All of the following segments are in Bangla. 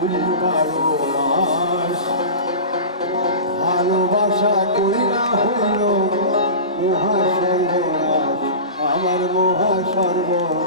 ফুল বারো মাস ভালোবাসা কইরা হইল মহা সর্বনাশ আমার মহা সর্বনাশ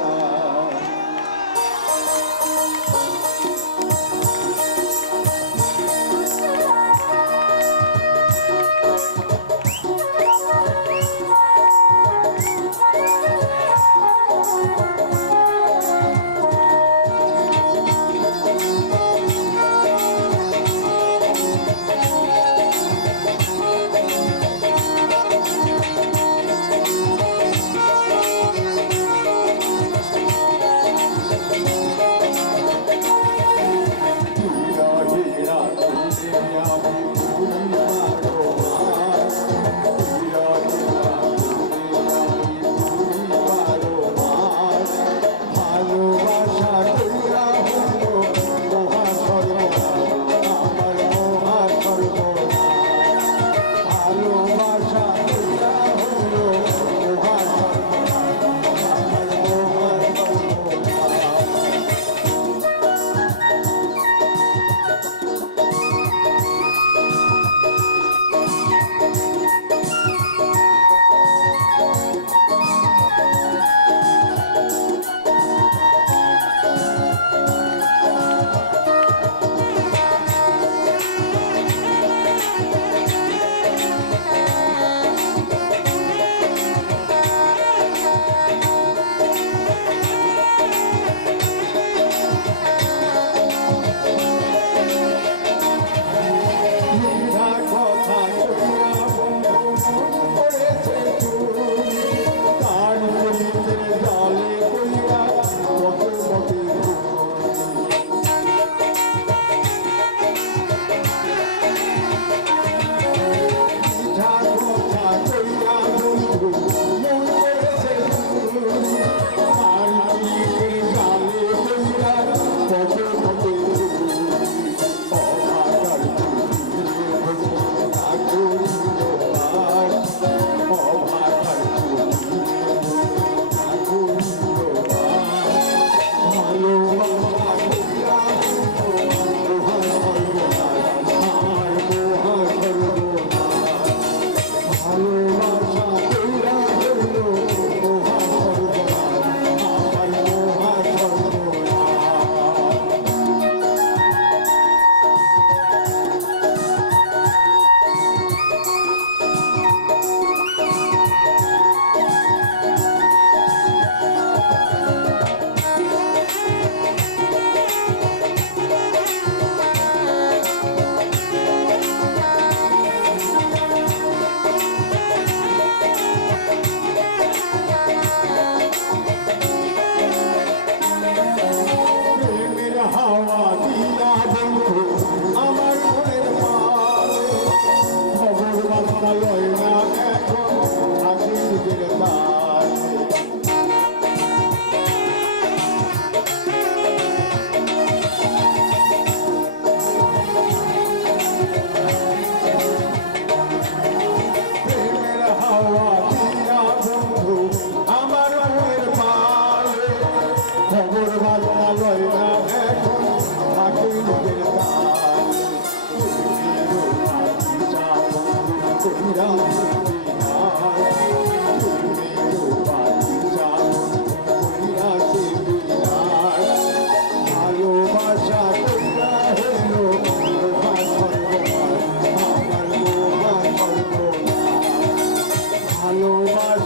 মায়ো